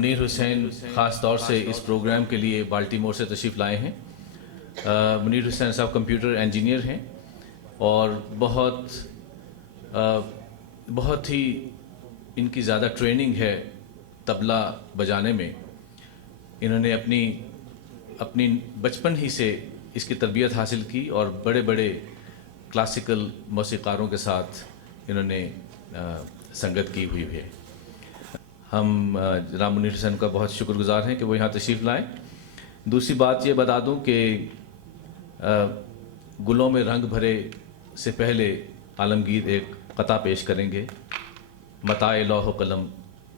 मुनीर हुसैन ख़ास तौर से इस प्रोग्राम के लिए बाल्टीमोर से तशरीफ़ लाए हैं। मुनीर हुसैन साहब कंप्यूटर इंजीनियर हैं और बहुत ही इनकी ज़्यादा ट्रेनिंग है तबला बजाने में। इन्होंने अपनी बचपन ही से इसकी तरबियत हासिल की और बड़े बड़े क्लासिकल मौसीक़ारों के साथ इन्होंने संगत की हुई है। हम जनाब मुनीर हुसैन का बहुत शुक्रगुज़ार हैं कि वो यहाँ तशरीफ़ लाएँ। दूसरी बात ये बता दूँ कि गुलों में रंग भरे से पहले आलमगीर एक क़ता पेश करेंगे। मताए लौह कलम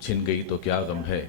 छिन गई तो क्या गम है।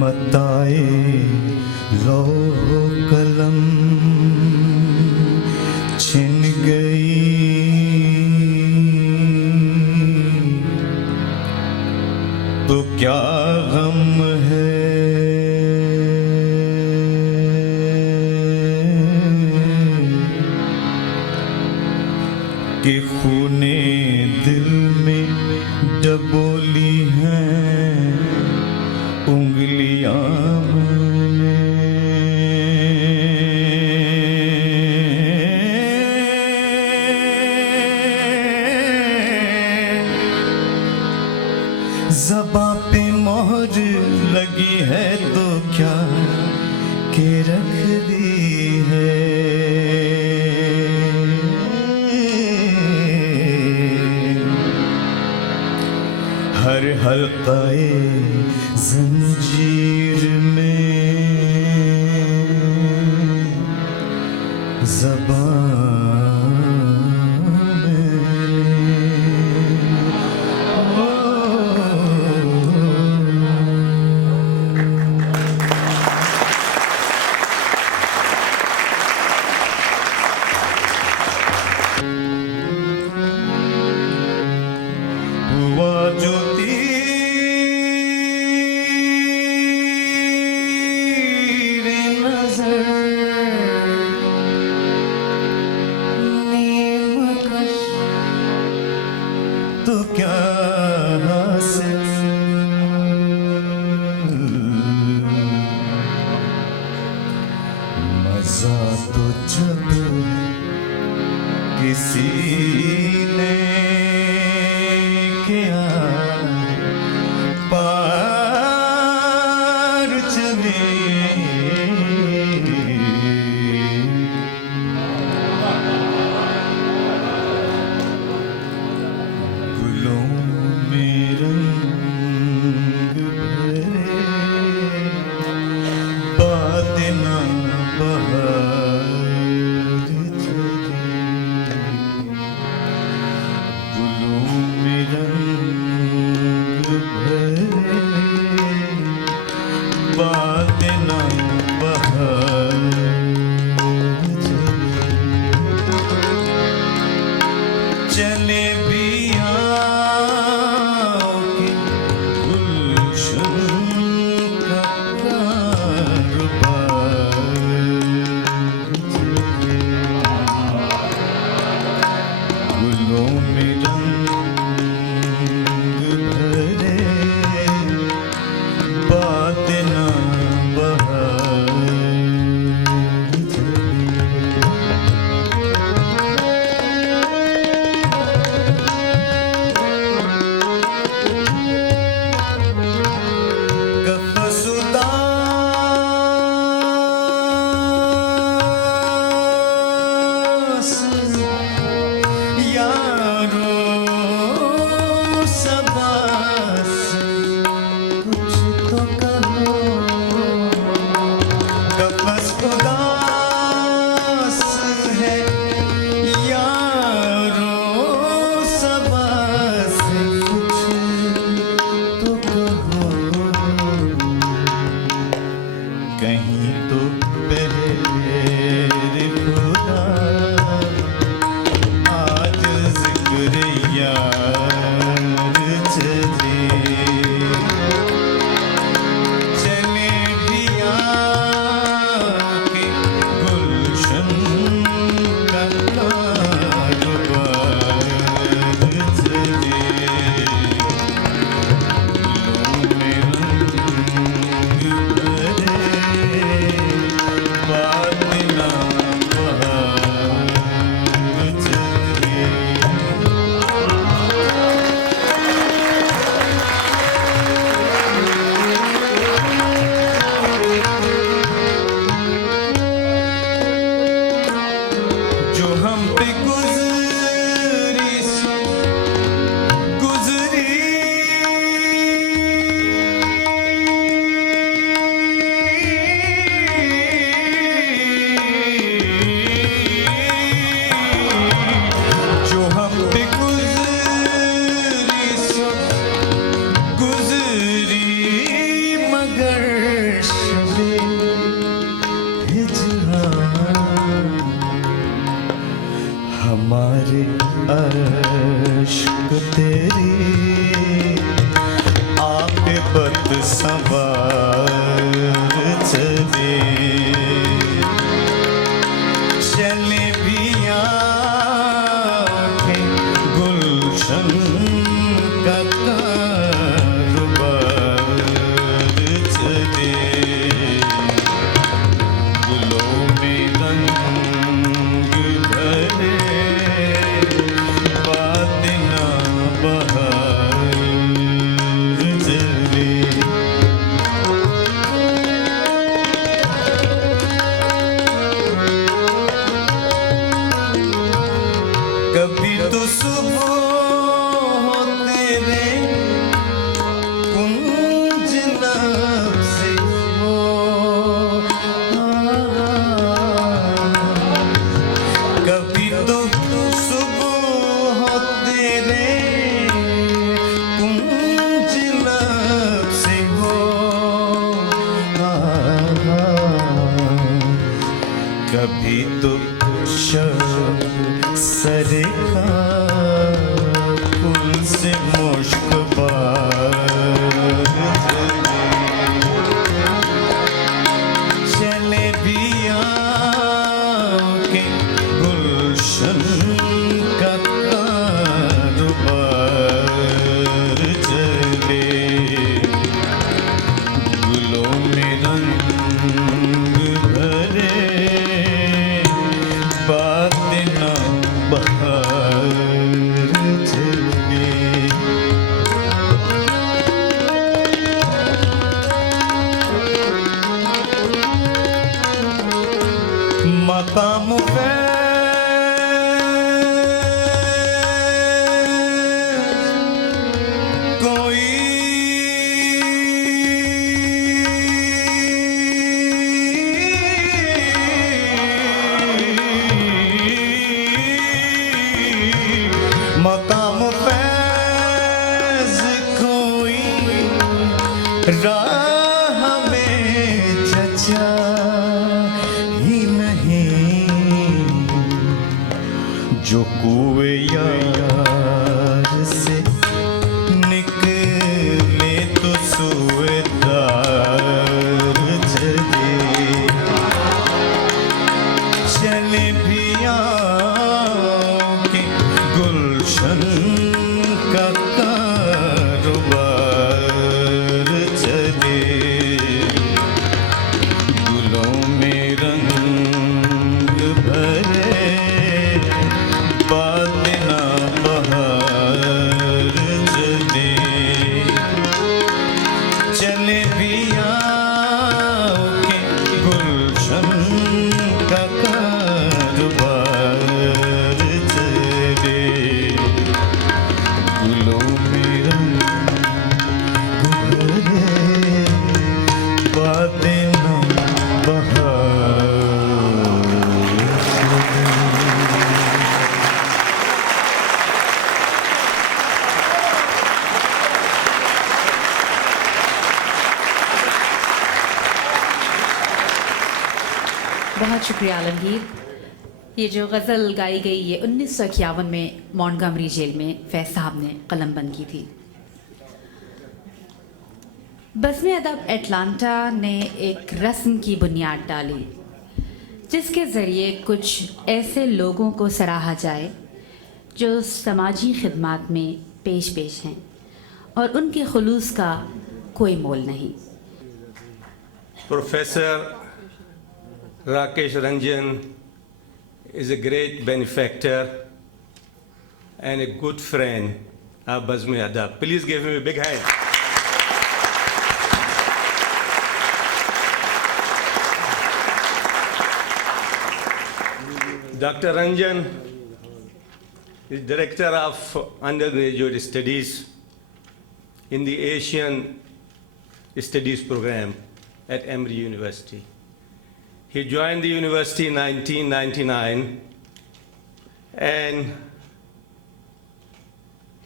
मताए लौह कलम छिन गई तो क्या गम है। कि खूने दिल में डबोली हैं उंगलियां मैंने। ज़बां पे मोहर लगी है तो क्या के रख दी है। हर हल्क़ाए ज़ंजीर में ज़बान हुआ जो तो क्या हासिल। मजा तो जब किसी ने किया पार चले। चले भी आओ कि गुलशन का कारोबार। गुलों में रंग भरे बात ना मगर शबे हिजरान हमारे अश्क तेरी आक़िबत संवार चले चले भी आके गुलशन का कारोबार चले गुलों में रंग भरे बात ना बहार चले कभी तो सुबह तेरे कुंज लब से हो कभी तो सुबह तेरे कुंज लब से हो कभी तो सरे फूल से मुश्क चले भी आके गुलशन का कारोबार चले गुलों में रंग भरे बात ना बहार चले मकाम कोई मकाम फैज कोई राह में चचा ही नहीं जो कुए यार से निकले तो सुएदार चले चले भी आके गुलशन का कारोबार चले गुलों में रंग भरे बात ना बहार चले चले भी आके गुलशन का कारोबार चले गुलों में रंग भरे बातें ना बहार बहुत शुक्रिया आलमगीर। ये जो गज़ल गाई गई ये 1951 में मॉन्टगमरी जेल में फैज साहब ने कलमबंद की थी। बज़्म अदब एटलांटा ने एक रस्म की बुनियाद डाली जिसके ज़रिए कुछ ऐसे लोगों को सराहा जाए जो समाजी खिदमात में पेश हैं और उनके खुलूस का कोई मोल नहीं। Professor Rakesh Ranjan is a great benefactor and a good friend of Bज़्म Adab. Please give him a big hand. Dr. Ranjan is Director of Undergraduate Studies in the Asian Studies program at Emory University. He joined the university in 1999 and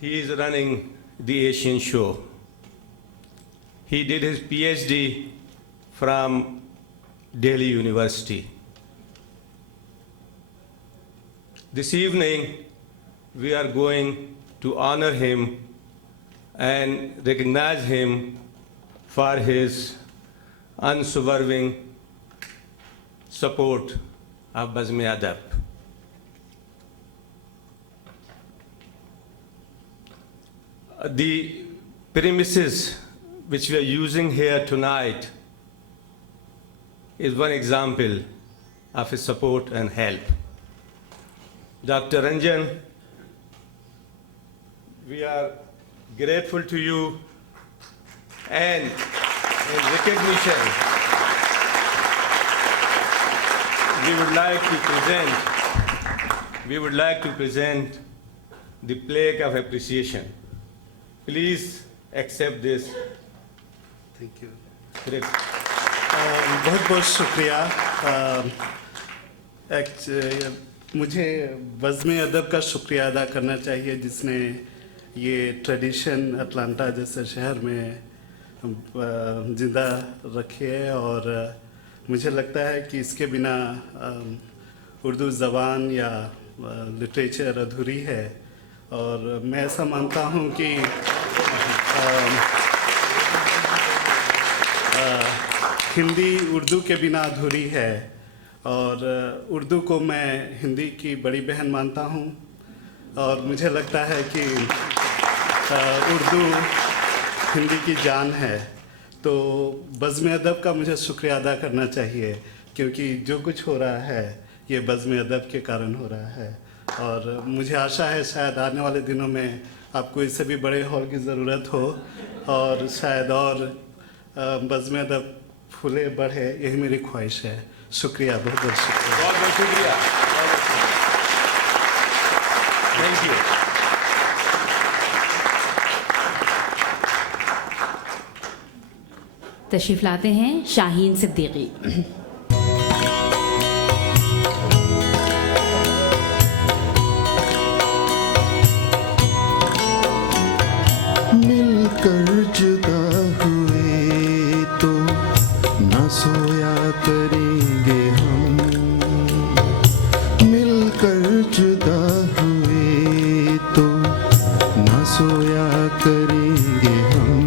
he is running the Asian show. He did his PhD from Delhi University. This evening, we are going to honor him and recognize him for his unswerving support of Bazm-e-Adab. The premises which we are using here tonight is one example of his support and help. Dr. Ranjan, we are grateful to you, and in recognition, we would like to present the plaque of appreciation. Please accept this. Thank you. Great. बहुत बहुत शुक्रिया। मुझे बज़्म-ए-अदब का शुक्रिया अदा करना चाहिए जिसने ये ट्रेडिशन अटलांटा जैसे शहर में ज़िंदा रखी है, और मुझे लगता है कि इसके बिना उर्दू ज़बान या लिटरेचर अधूरी है। और मैं ऐसा मानता हूँ कि हिंदी उर्दू के बिना अधूरी है, और उर्दू को मैं हिंदी की बड़ी बहन मानता हूँ, और मुझे लगता है कि उर्दू हिंदी की जान है। तो बज़्म-ए-अदब का मुझे शुक्रिया अदा करना चाहिए, क्योंकि जो कुछ हो रहा है ये बज़्म-ए-अदब के कारण हो रहा है। और मुझे आशा है शायद आने वाले दिनों में आपको इससे भी बड़े हॉल की ज़रूरत हो, और शायद और बज़्म-ए-अदब फूले बढ़े, यही मेरी ख्वाहिश है। शुक्रिया, बहुत बहुत शुक्रिया। बहुत बहुत शुक्रिया। Thank you. तशरीफ़ लाते हैं शाहीन सिद्दीकी। मिलकर जुदा हुए तो ना सोया करेंगे हम, मिलकर जुदा हुए तो ना सोया करेंगे हम,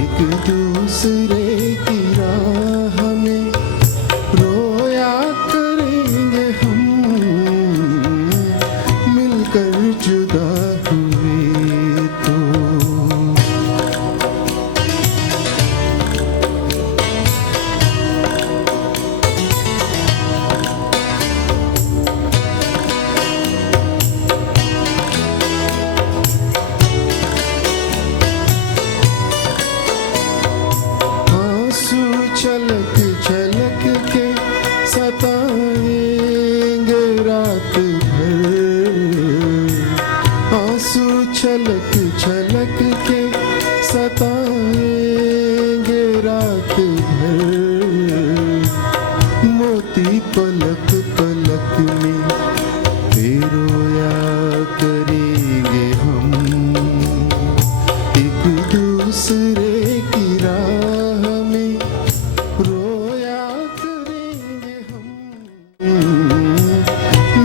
एक दूसरे की राह में रोया करेंगे हम, मिलकर जुदा हुए तो। आंसू छलक छलक के सताएंगे रात भर, आंसू छलक छलक के सताएंगे रात भर, मोती पलक पलक में रोया करेंगे हम, एक दूसरे की राह में रोया करेंगे हम,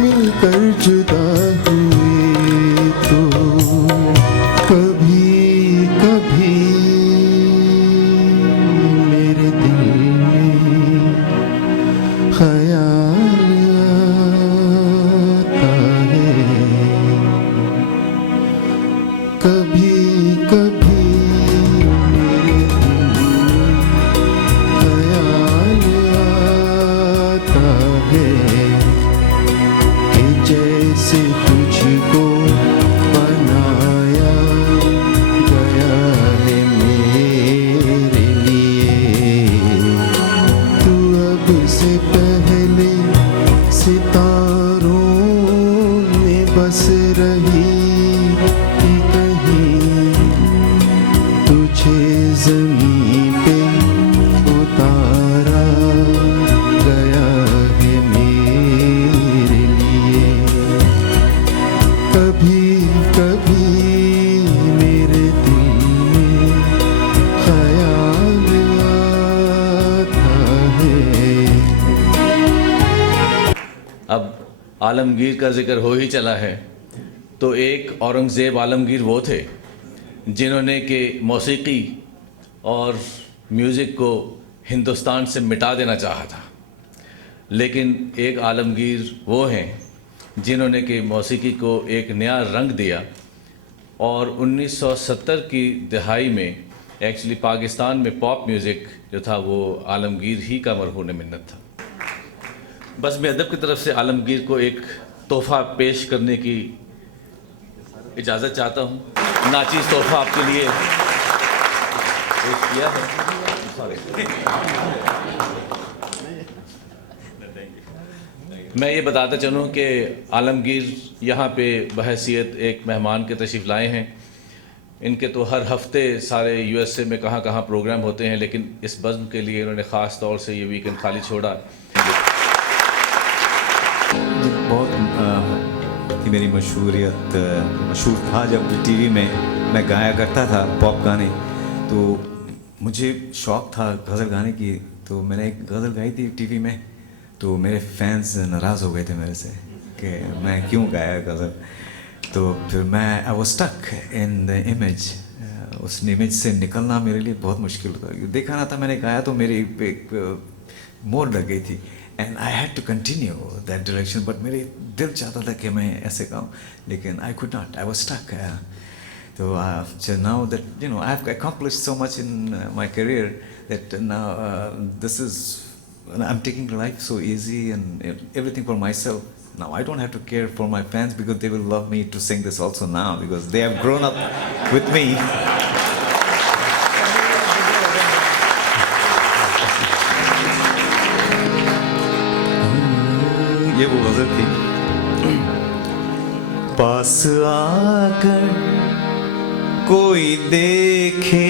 मिलकर जुदा हुए तो। कभी कभी मेरे दिल में ख्याल आता है, कभी कभी मेरे दिल में ख्याल आता है कि जैसे तुझको बनाया गया है मेरे लिए, तू अब से पहले सितारों में बस रही कि कहीं तुझे ज़मीं पे उतारा गया है मेरे लिए, कभी कभी मेरे दिल में आलमगीर का जिक्र हो ही चला है तो एक औरंगज़ेब आलमगीर वो थे जिन्होंने कि मौसीकी और म्यूज़िक को हिंदुस्तान से मिटा देना चाहा था, लेकिन एक आलमगीर वो हैं जिन्होंने कि मौसीकी को एक नया रंग दिया और 1970 की दहाई में एक्चुअली पाकिस्तान में पॉप म्यूज़िक जो था वो आलमगीर ही का मरहून मिन्नत था। बस मैं अदब की तरफ से आलमगीर को एक तोहफ़ा पेश करने की इजाज़त चाहता हूँ। नाचीज़ तोहफ़ा आपके लिए पेश किया है। मैं ये बताता चलूँ कि आलमगीर यहाँ पे बहैसियत एक मेहमान के तशरीफ़ लाए हैं। इनके तो हर हफ्ते सारे यूएसए में कहाँ कहाँ प्रोग्राम होते हैं, लेकिन इस बज़्म के लिए इन्होंने ख़ास तौर से ये वीकेंड खाली छोड़ा। बहुत मेरी मशहूर था जब टीवी में मैं गाया करता था पॉप गाने, तो मुझे शौक़ था गज़ल गाने की। तो मैंने एक गज़ल गाई थी टीवी में, तो मेरे फैंस नाराज़ हो गए थे मेरे से कि मैं क्यों गाया गज़ल। तो फिर मैं I was stuck in the image, उस इमेज से निकलना मेरे लिए बहुत मुश्किल था। देखा ना था मैंने गाया तो मेरी मोर लग गई थी and I had to continue that direction, but मेरे दिल चाहता था कि मैं ऐसे गाऊँ, लेकिन I could not, I was stuck. So now that I have accomplished so much in my career that now I'm taking life so easy and everything for myself. Now I don't have to care for my fans because they will love me to sing this also now because they have grown up with me. ये वो गज़ल थी। पास आकर कोई देखे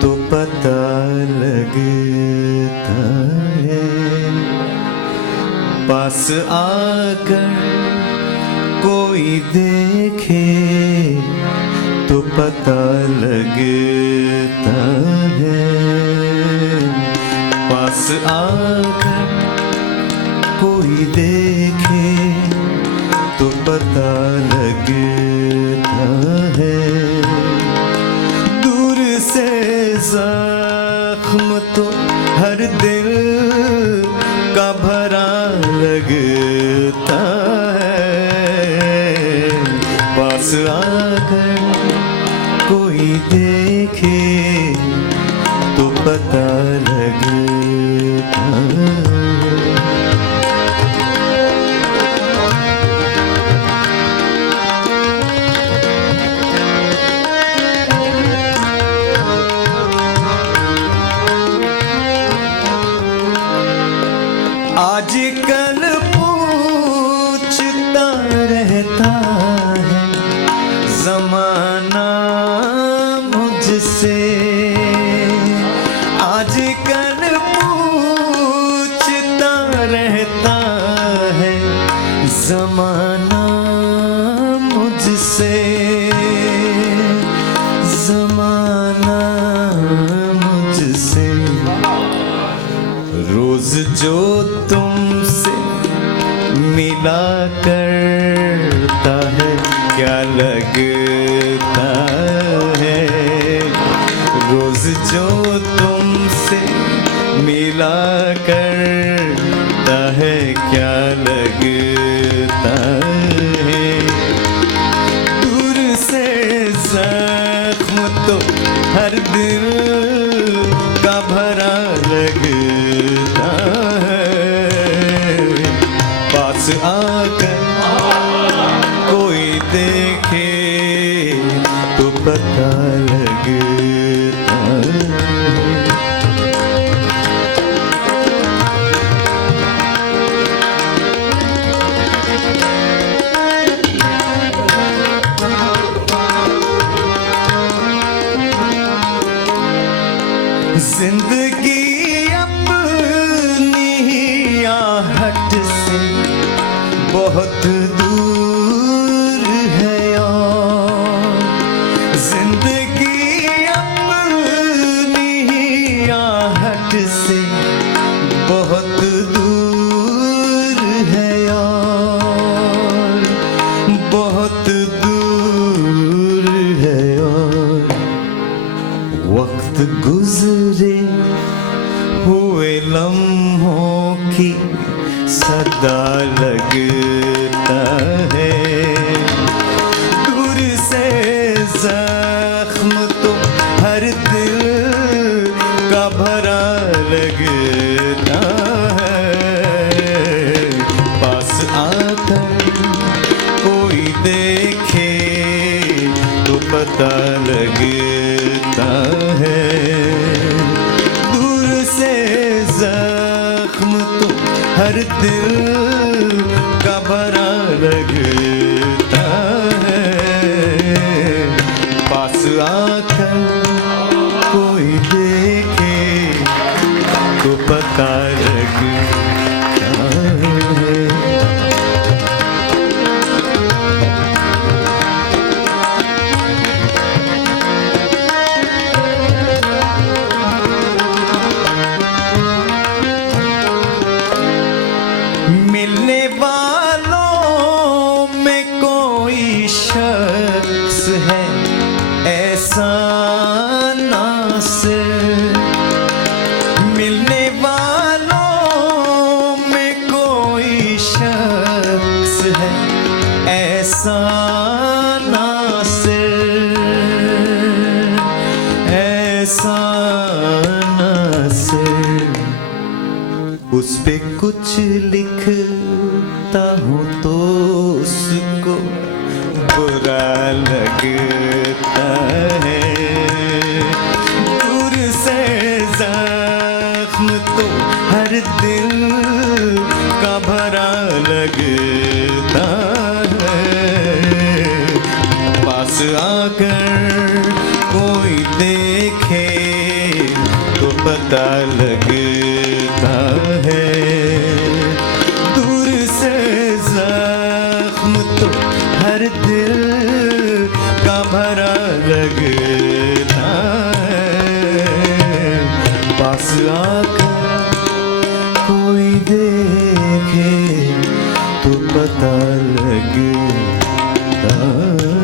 तो पता लगता है, पास आकर कोई देखे तो पता लगता है, पास आकर कोई देखे तो पता लगता है, दूर से जख्म तो हर दिल का भरा लगता है, पास आकर कोई देखे तो पता लगता है। आजकल पूछता रहता है ज़माना मुझसे, आजकल पूछता रहता है ज़माना मुझसे, ज़माना मुझसे, रोज़ जो तुमसे मिला करता है क्या लगता है, रोज़ जो तुमसे मिला करता है क्या लगता है, दूर से ज़ख्म तो हर दिल का भरा लगता है, पास आकर कोई देखे तो पता लगता है। जिंदगी अपनी आहट से बहुत दूर है और जिंदगी अपनी आहट से बहुत दूर है और गुजरे हुए लम्हों की सदा लगता है, दूर से जख्म तो हर दिल का भरा लगता है, पास आकर कोई देखे तो पता लगता है, दूर से जख्म तो हर दिल का भरा लगता है, पास आकर कोई देखे तो पता लगता है। मिलने वालों में कोई शख्स है ऐसा नासिर, मिलने वालों में कोई शख्स है ऐसा नासिर, ऐसा नासिर, उस पे कुछ लिखता हूँ तो उसको बुरा लगता है, दूर से जख्म तो हर दिल का भरा लगता है, पास आकर कोई देखे तो पता लगता है, दूर से जख्म तो हर दिल का भरा लगता है, पास आकर कोई देखे तो पता लगता है।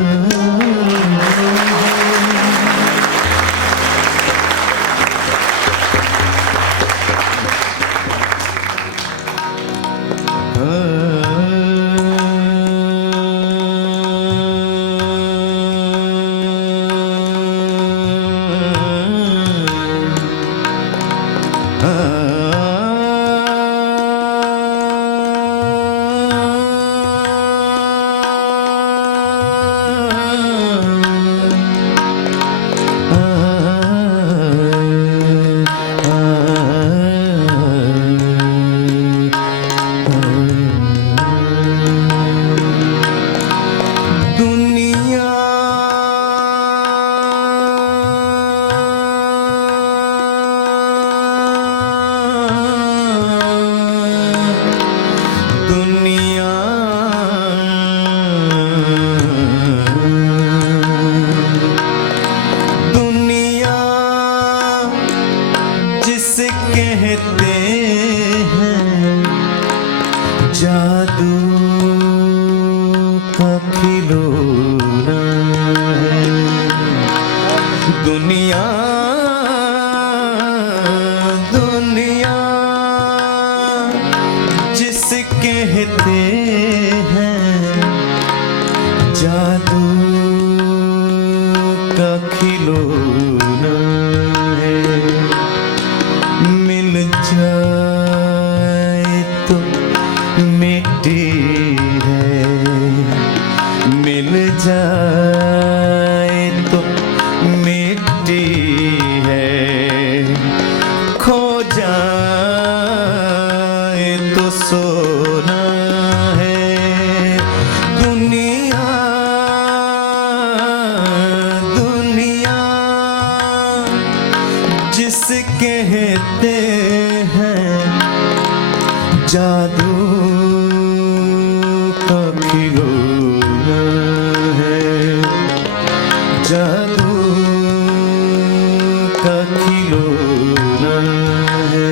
कहते हैं जादू का खिलौना है दुनिया, दुनिया जिसे कहते हैं जादू का खिलौना है, मिल जाए तो मिट्टी है, मिल जाए तो मिट्टी है, खो जाए तो सोना है दुनिया, दुनिया जिसे कहते हैं जादू का खिलौना है, जादू का खिलौना है।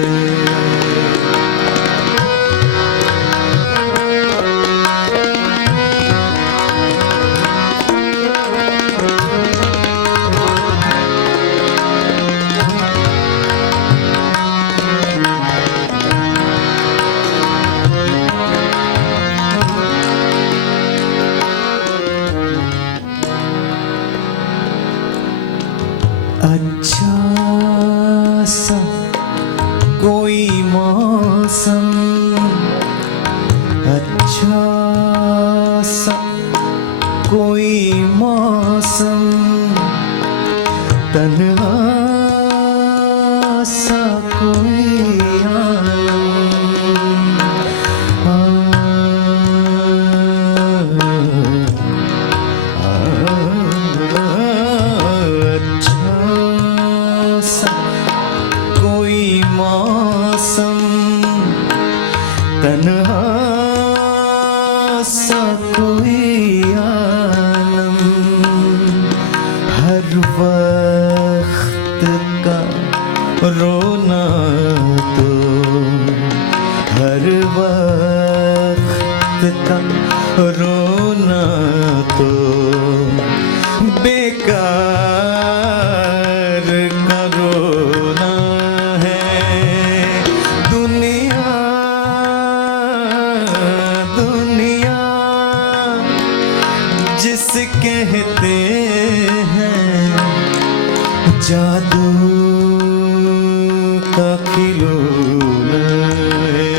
सा कोई मौसम, तन्हा सा कोई आलम, हर वक्त का रोना तो हर वक्त का रोना तो बेकार का रोना है। दुनिया दुनिया जिस कहते हैं जादू का खिलौना है,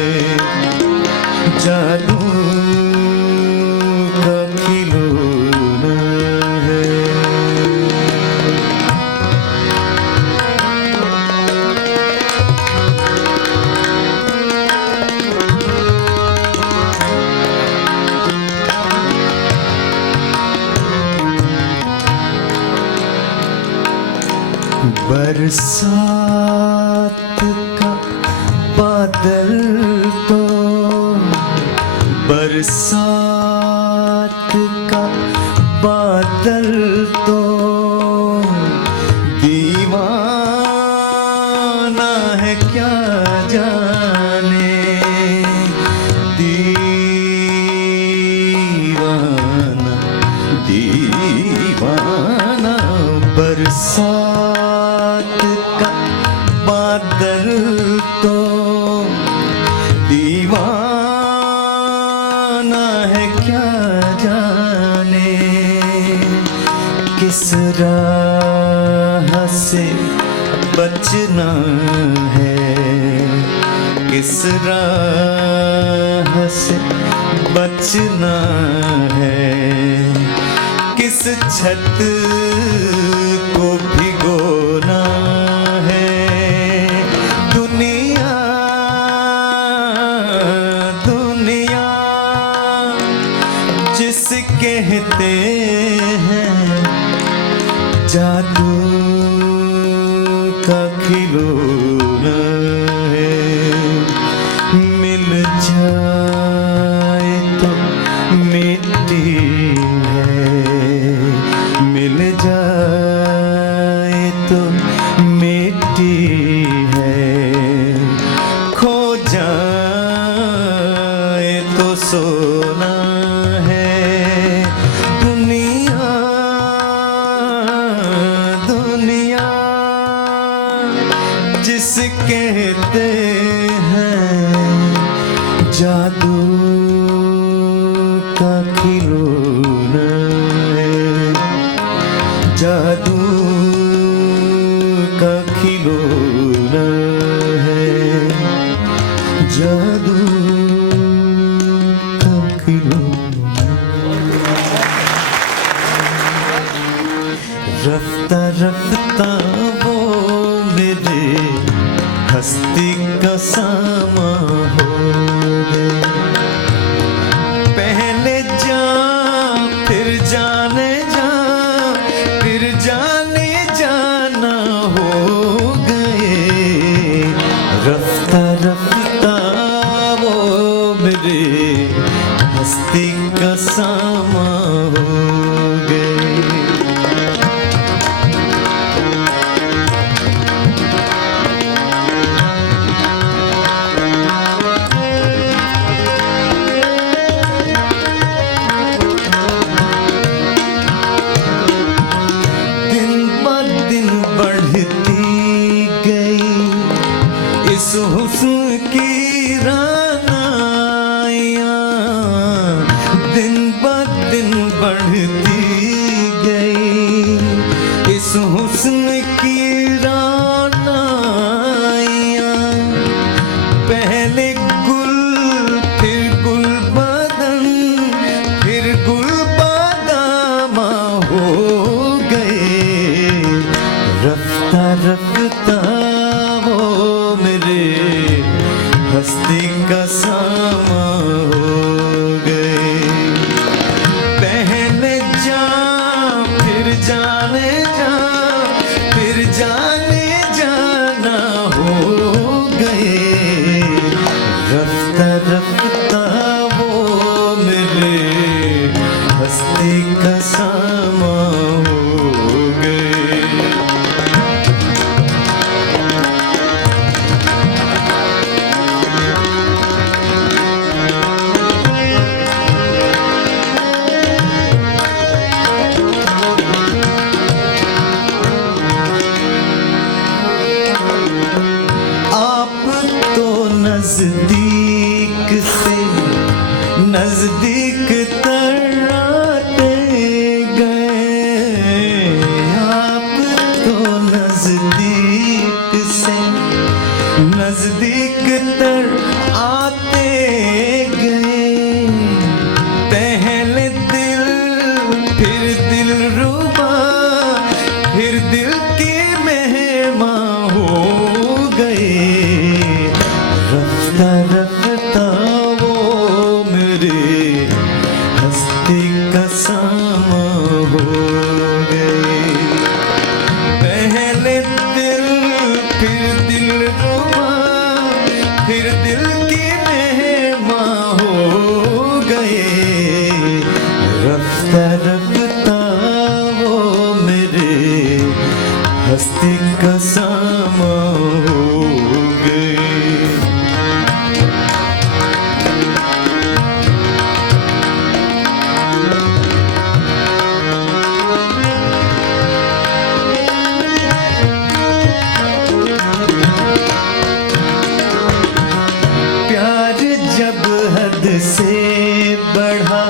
जादू का खिलौना है। बरसात का बादल तो बरसात का बादल तो दीवाना है क्या जाने, दीवाना दीवाना। बरसात का बादल तो दीवाना है क्या जाने, किस राह से बचना है, किस राह से बचना है, किस छत को भिगोना है। दुनिया दुनिया जिस कहते हैं जादू का खिलौना है, मिल जाए तो मिट्टी है, मिल जाए तो मिट्टी है, खो जाए तो सोना है। दुनिया दुनिया जिस कहते हैं जादू का खिलौना है, जादू का खिलौना है, जादू का खिलौना। रफ्ता रफ्ता वो मेरे हस्ती का सामा हो गए, पहले जा फिर जाने जा फिर जाने जाना हो गए। रफ्ता रफ्ता वो मेरे हस्ती का सामा हो गए। इस हुस्न की रानाइयाँ दिन ब दिन बढ़ती गई, इस हुस्न की रानाइयाँ पहले गुल फिर गुल बदन फिर गुल बादामा हो गए। रफ्ता रफ्ता हस्ती का सामा हो गए, पहले जा फिर जाने जा फिर जाने जा नजदीक से नजदीक तराते गए आप तो नजदीक से नजदीक तर आते गए पहले दिल फिर दिल रुबा फिर दिल के मेहमान हो गए रफ्ता रफ्ता वो मेरे हस्ती का सामा हो गए पहले दिल फिर दिल रुबा फिर दिल की मेहमान हो गए रफ्ता रफ्ता वो मेरे हस्ती का सामा हो गए प्यार जब हद से बढ़ा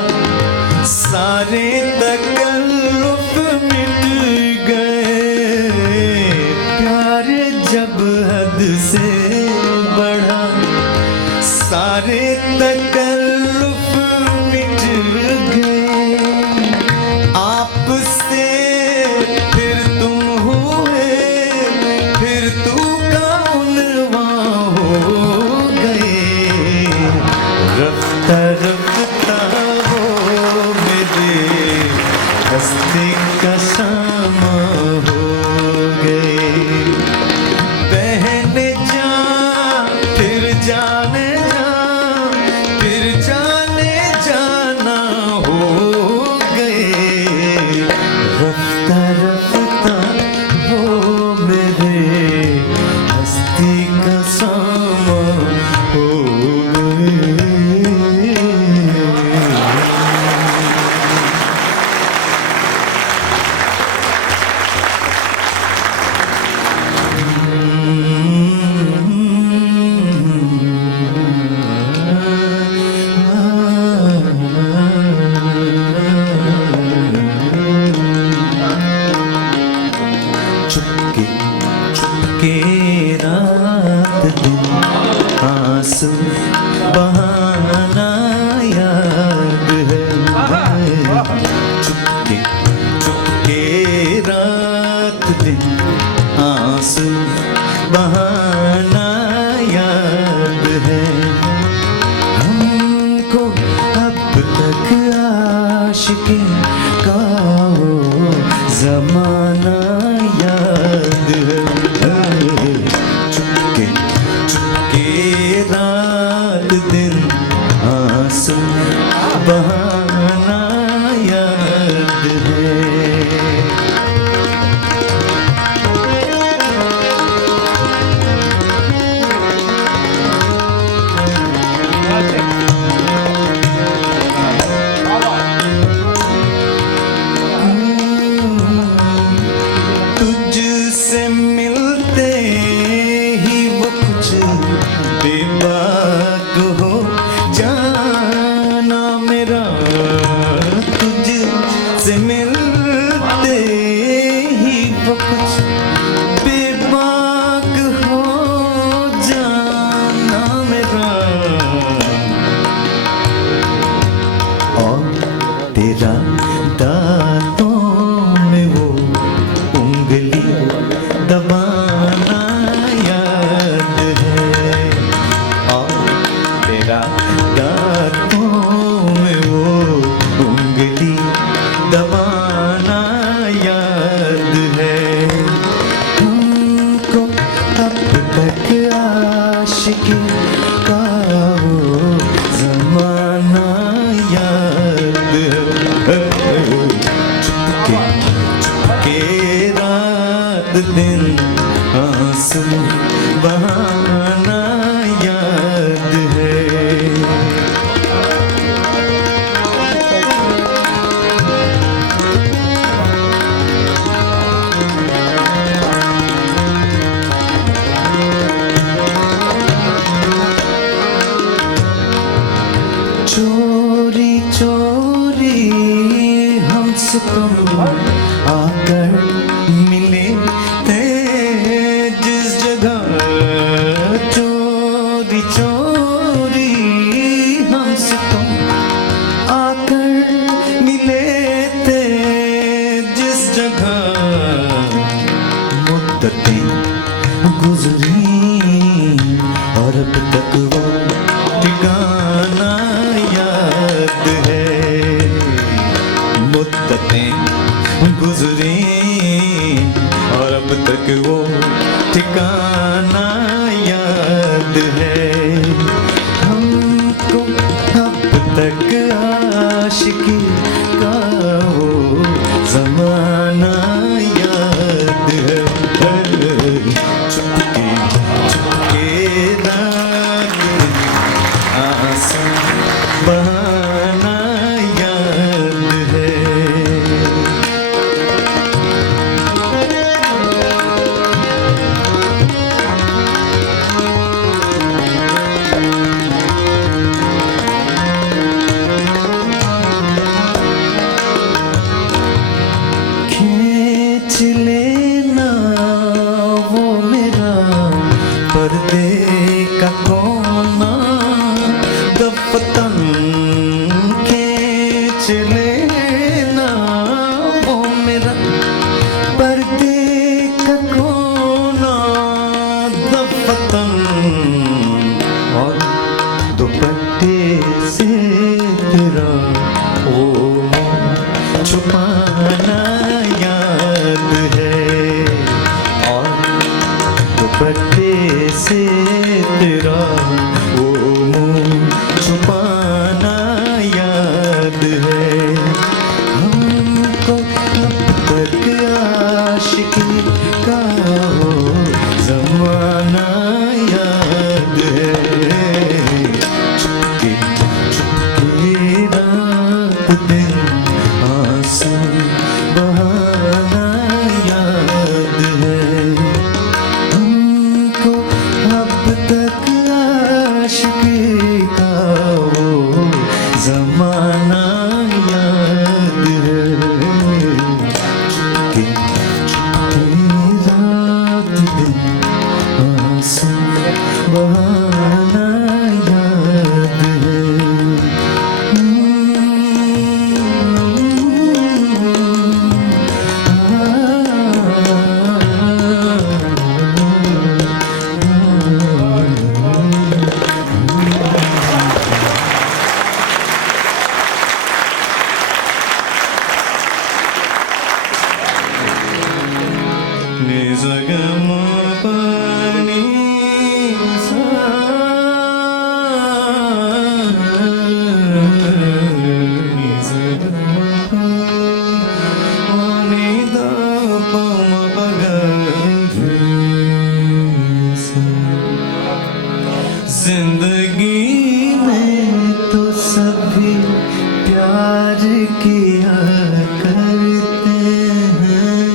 सारे तकल्लुफ मिट गए प्यार जब हद से बढ़ा सारे तकल्लुफ मिट गए आपसे फिर तुम हुए फिर तू का उनवां हो गए रफ्ता रफ्ता वो मेरे हस्ती का सामा हो गए पहले जा फिर जाने जा फिर जाने जाना हो गए रफ्ता रफ्ता वो मेरे हस्ती का सामा हो गए चुपके चुपके रात दिन आंसू बहाना याद है चुपके चुपके रात दिन आंसू बहाना याद है हमको अब तक आशिकी का वो जमाना याद है चुपके चुपके रात दिन आंसू बहाना याद है तुझसे मिलते ही वो कुछ बेबाक हो जाना मेरा तुझसे मिलते ही वो कुछ बेबाक हो जाना मेरा और तेरा दांतों में वो उंगली दबाना याद है और तेरा दांतों में वो उंगली दबाना याद है हमको अब तक आशिकी का वो जमाना याद है चुपके चुपके रात दिन आंसू बहाना याद है गुजरी और अब तक वो ठिकाना याद है। मुद्दतें गुजरी और अब तक वो ठिकाना याद है। हमको अब तक आशिकी का वो ज़माना याद है। चुपके चुपके रात आंसू बहाना याद है। खींच लेना वो मेरा पर्दे का कोना दफ्तन। खींच लेना वो मेरा पर्दे का कोना दफ्तन। और दुपट्टे से तेरा वो मुंह छुपाना याद है। और दुपट्टे से तेरा वो मुंह छुपाना याद है। हमको अब तक आशिकी का वो ज़माना याद है। चुपके चुपके रात दिन आंसू बहाना याद है। हमको अब तक आशिकी का वो ज़माना याद है। चुपके चुपके रात दिन आंसू बहाना याद है। जिंदगी में तो सभी प्यार किया करते हैं।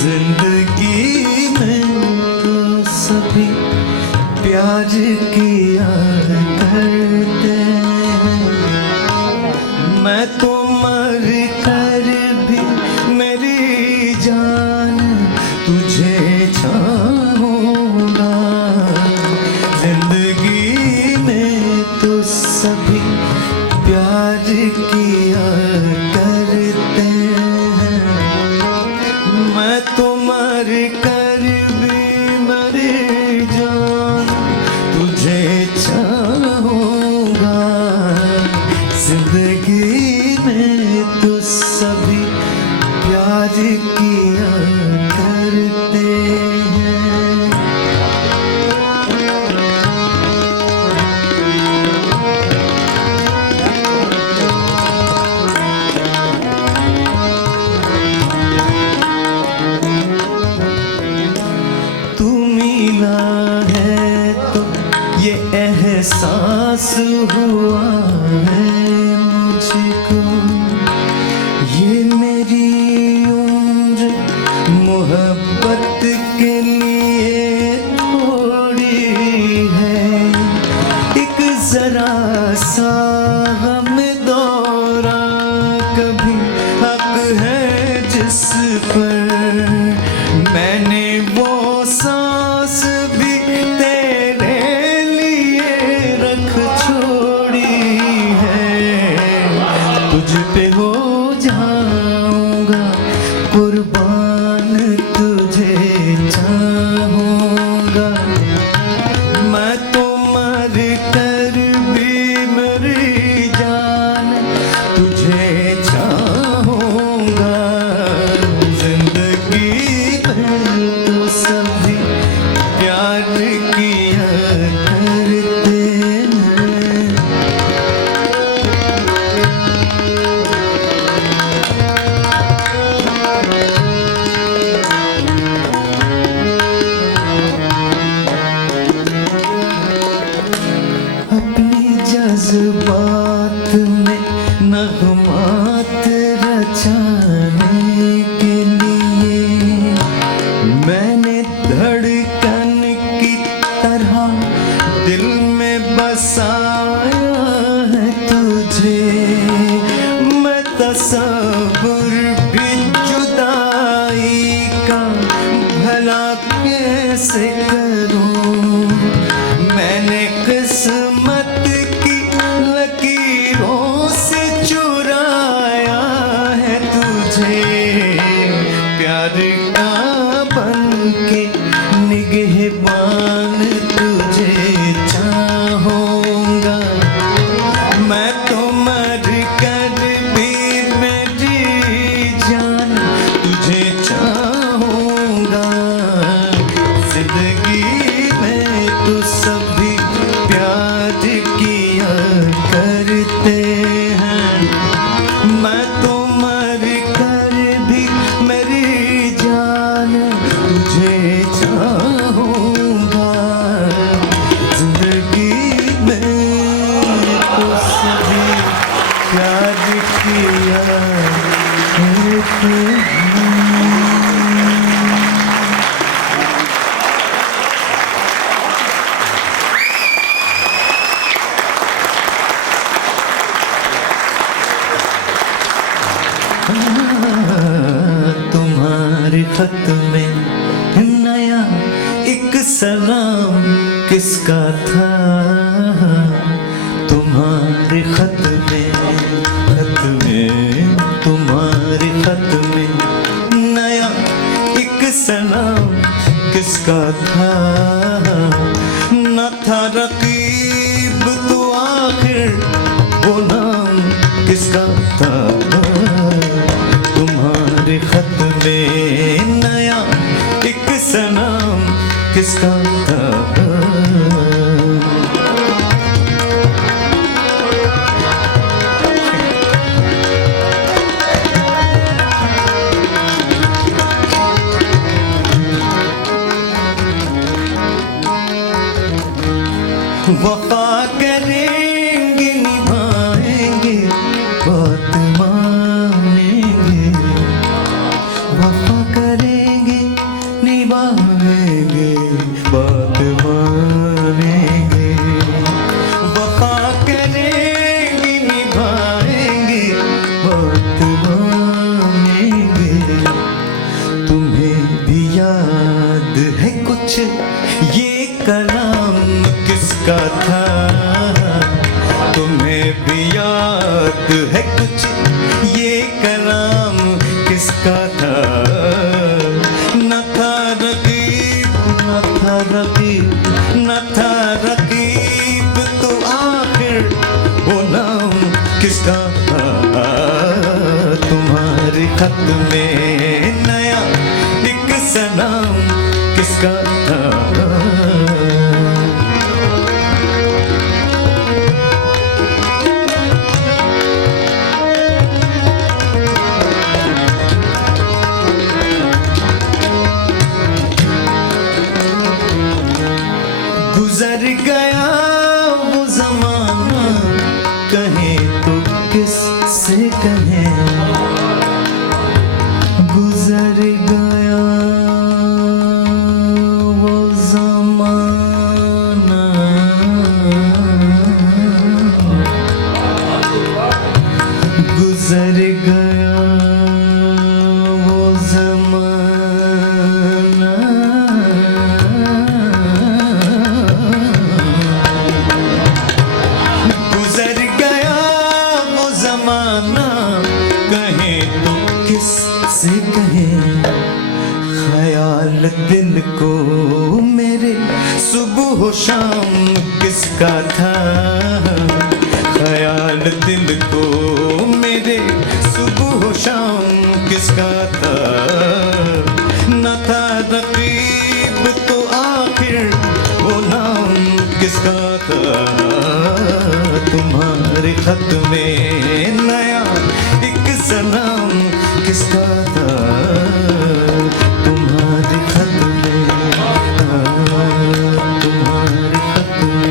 जिंदगी में तो सभी प्यार किया करते हैं। मैं तो मर कर भी मेरी जान तुझे चाहूँगा। जिंदगी में तो सभी प्यार किया करते हैं। मैं तो मर कर भी मेरी जान तुझे चाहूँगा। जिंदगी में तो सभी प्यार किया करते हैं। तू मिला है तो ये एहसास हुआ है मुझको। ये मेरी उम्र मोहब्बत के लिए थोड़ी है। एक जरा सा गम दौरा कभी हक है जिस पर मैंने वो सांस भी तेरे लिए रख छोड़ी है। जाऊंगा, मैं तो मर कर भी मेरी जान तुझे चाहूंगा। जिंदगी में तो सभी प्यार किया करते हैं। अपनी जज्बात में नगमात रचाने के लिए मैंने धड़कन की तरह दिल में बसाया है तुझे। मैं तसव्वुर भी जुदाई का भला कैसे करूं, मैंने किस्मत की लकीरों से चुराया है तुझे। प्यार का बन के निगहबान तुझे चाहूंगा, मैं तो मर कर भी मेरी जान तुझे चाहूंगा। जिंदगी में तो सभी प्यार किया करते हैं। मैं तो मर कर भी मेरी जान तुझे चाहूंगा। जिंदगी में तो सभी प्यार किया करते हैं। तुम्हारे खत में नया एक सलाम किसका था। तुम्हारे खत में तुम्हारे खत में नया एक सलाम किसका था। न था रकीब तो आखिर वो नाम किसका था। तुम्हारे खत में नया एक सलाम किसका था। वफा करेंगे निभाएंगे बात मानेंगे। वफा करेंगे निभाएंगे बात मानेंगे। वफा करेंगे निभाएंगे बात मानेंगे। तुम्हें भी याद है कुछ ये कलाम किसका था। तुम्हें भी याद है कुछ ये कलाम किसका था। न था रकीब न था रकीब न था रकीब तो आखिर वो नाम किसका था। तुम्हारे खत में नया एक सलाम किसका था। गुजर गया वो जमाना कहें तो किस से कहें। गुजर गया वो जमाना गुजर गया वो जमाना। गुजर गया वो जमाना शाम किसका था, ख्याल दिल को मेरे सुबह शाम किसका था, न था रकीब तो आखिर वो नाम किसका था, तुम्हारे खत में नया एक सलाम किसका था, तुम्हारे खत में तुम्हारे खत में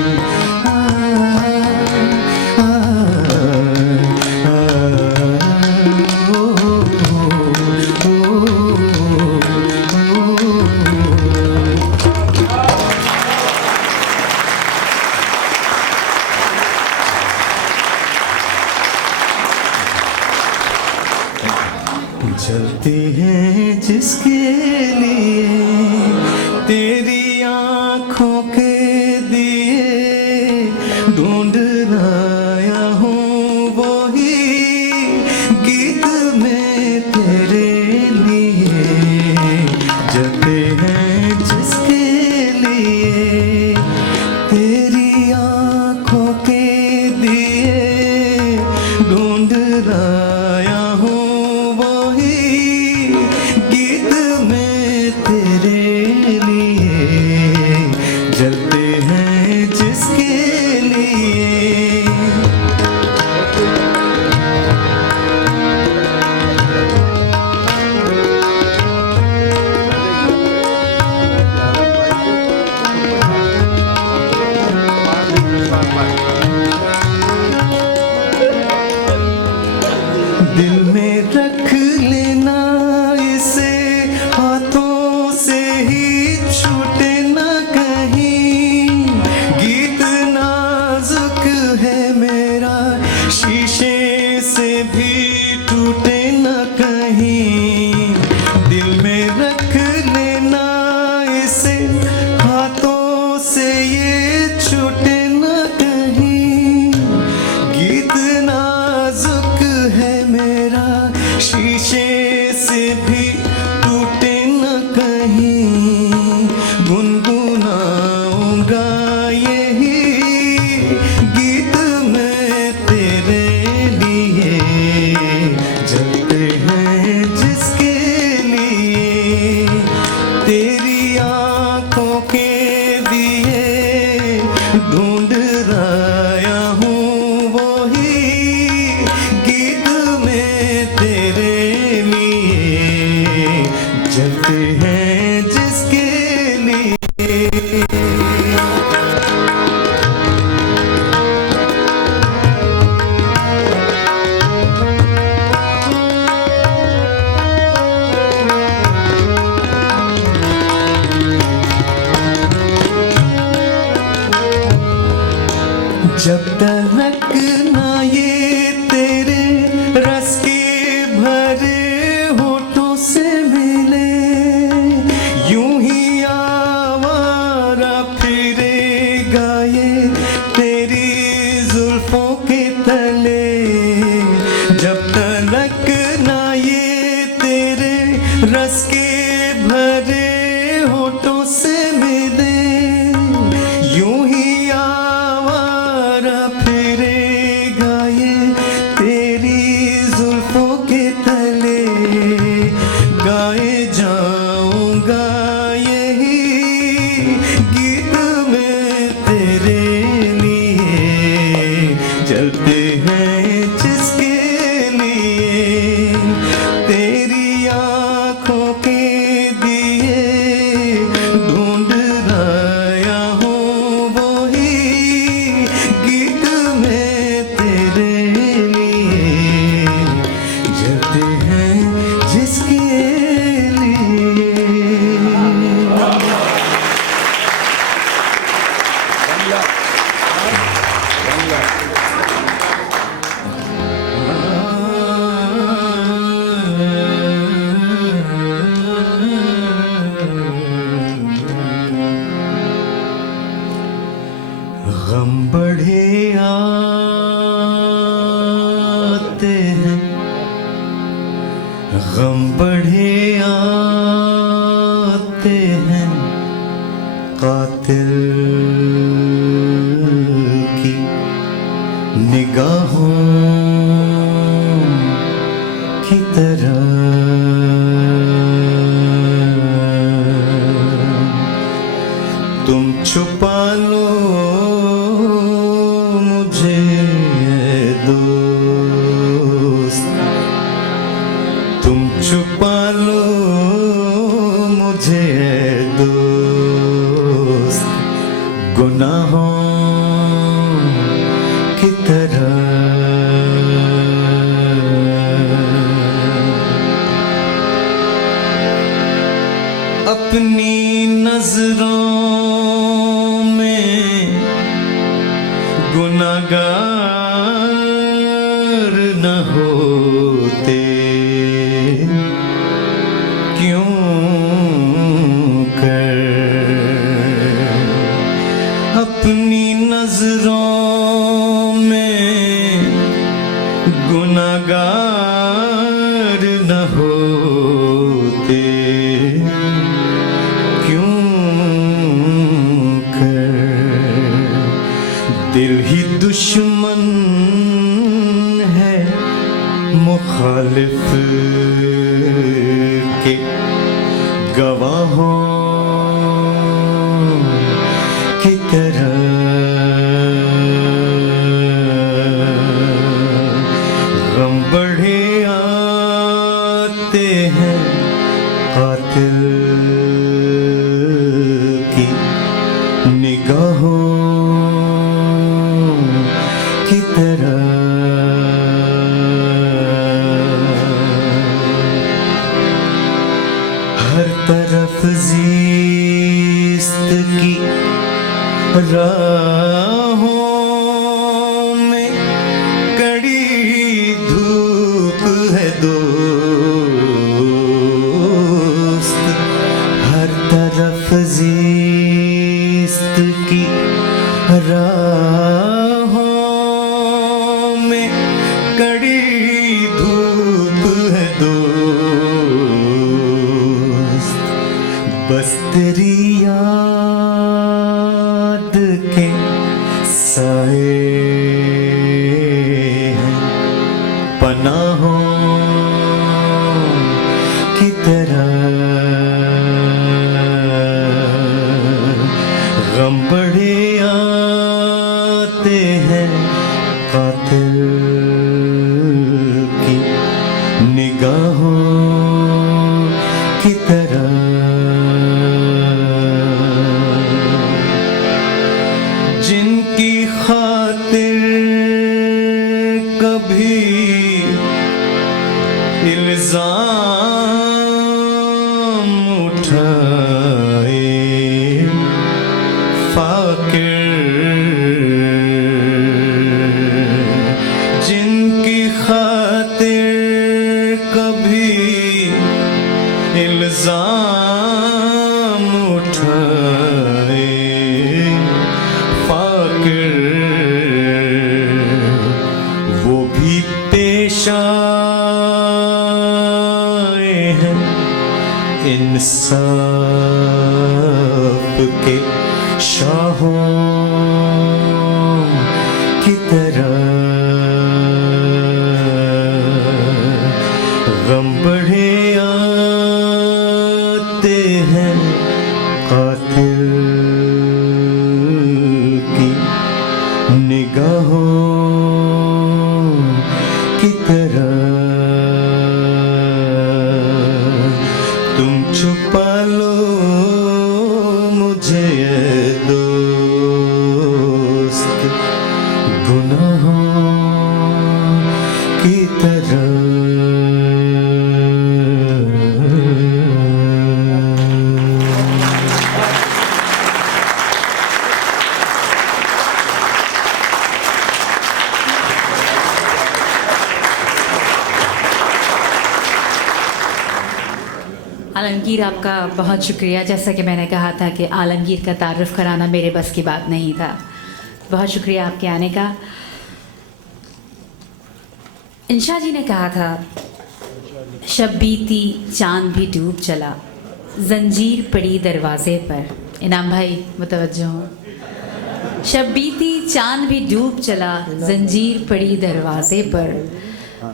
चलते हैं जिसके लिए तेरी आँखों के दिए, ढूंढ लाया हूँ वही गीत में तेरे लिए, चलते हैं जिसके लिए तेरी आँखों के दिए, ढूंढ लाया हूँ गीत में तेरे लिए, जलते हैं जिसके लिए। दिल में रख लेना इसे, हाथों से ही छूटे न कहीं, गीत नाजुक है मेरा शीशे से भी टूटे न कहीं, दिल में रख लेना इसे, हाथों से ये छूटे न कहीं, गीत नाजुक है मेरा शीशे से भी टूटे न कहीं, गुनगुनाऊंगा यही गीत मैं तेरे लिए, जलते हैं जिसके लिए तेरी आँखों के दिए, ढूंढ लाया हूँ वही गीत में तेरे लिए, जलते हैं जिसके लिए। जब तक ना ये तेरे रस के भरे होठों से मिले, यूं ही आवारा फिरेगा ये तेरी जुल्फों के तले, जब तक ना ये तेरे रस के भरे होठों से मिले, यूं ही फिरेगा ये तेरी जुल्फों के तले, गाए जाऊंगा यही गीत में तेरे लिए, जलते हैं जिसके लिए तेरी आँखों के दिए, ढूंढ लाया हूँ वही गीत में तेरे लिए, जलते हैं जिसके लिए। गम बढ़े आते हैं, गम बढ़े आते हैं, कातिल की निगाहों की तरह तुम छुपा लो मुझे दोस्त, तुम छुपा लो मुझे दोस्त गुनाहों की तरह। अपनी नजरों में गुनाहगार न होते क्यों कर, अपनी नजरों में गुनाहगार न होते क्यों कर, दिल ही दुश्मन है मुखालिफ के गवाहों की तरह। गम बढ़े आते हैं कातिल की निगाहों की तरह। हर तरफ ज़िस्त की राहों में कड़ी धूप है दोस्त, हर तरफ ज़िस्त की राहों में कड़ी धूप है दोस्त। बस तेरी याद के साए हैं पनाहों की तरह। गम बढ़े आते हैं कातिल की निगाहों की तरह। जिनकी खातिर कभी इल्जाम उठाए फाकिर, जिनकी खातिर कभी इल्जाम उठाए फाकिर, वो भी पेश आए हैं इंसाफ के शाहों की तरह। गम बढ़े आते हैं कातिल की निगाहों की तरह। तुम छुपा लो मुझे दोस्त गुनाहों की तरह। आलमगीर, आपका बहुत शुक्रिया। जैसा कि मैंने कहा था कि आलमगीर का तारुफ कराना मेरे बस की बात नहीं था। बहुत शुक्रिया आपके आने का। इंशा जी ने कहा था, शब बीती चांद भी डूब चला, जंजीर पड़ी दरवाजे पर, इनाम भाई मुतवज्जो हो। शब बीती चांद भी डूब चला, जंजीर पड़ी दरवाजे पर,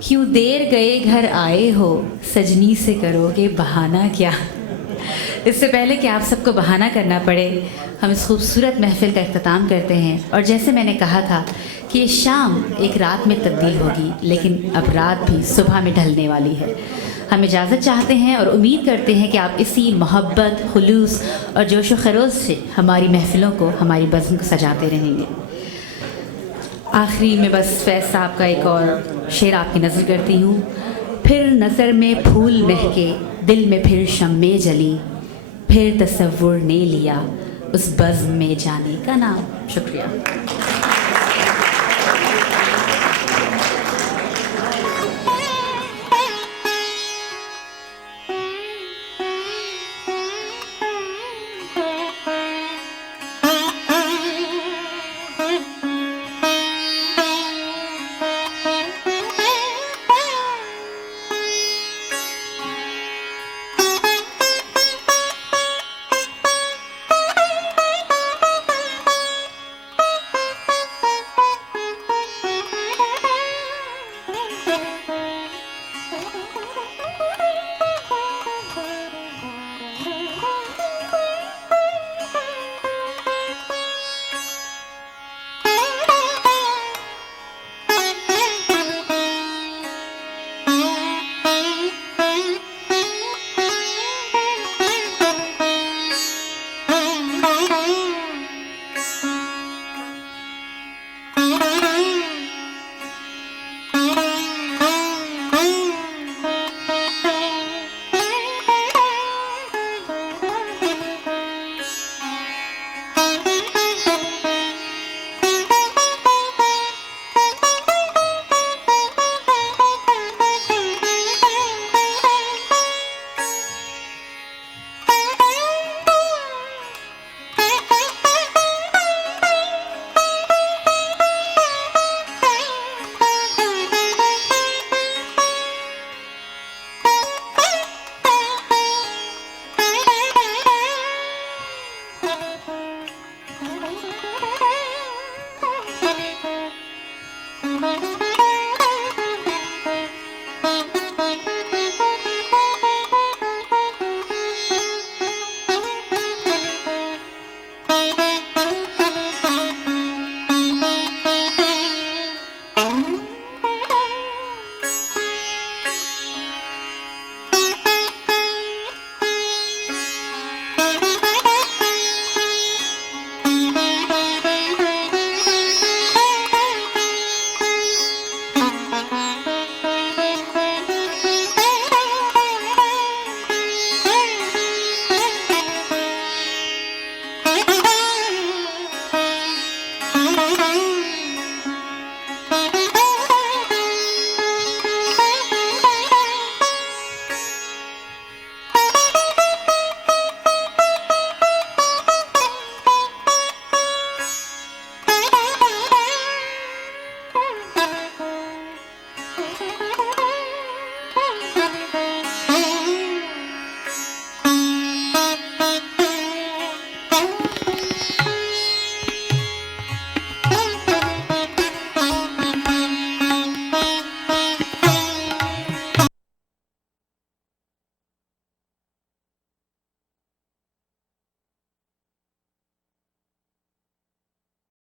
क्यों देर गए घर आए हो, सजनी से करोगे बहाना क्या। इससे पहले कि आप सबको बहाना करना पड़े, हम इस खूबसूरत महफिल का इख्तिताम करते हैं। और जैसे मैंने कहा था कि ये शाम एक रात में तब्दील होगी, लेकिन अब रात भी सुबह में ढलने वाली है। हम इजाज़त चाहते हैं और उम्मीद करते हैं कि आप इसी मोहब्बत, खुलूस और जोश व खरोश से हमारी महफिलों को, हमारी बज़्म को सजाते रहेंगे। आखिरी में बस फैज़ साहब का एक और शेर आपकी नज़र करती हूँ। फिर नज़र में फूल महके, दिल में फिर शम्मे जली, फिर तसव्वुर ने लिया उस बज़्म में जाने का नाम। शुक्रिया।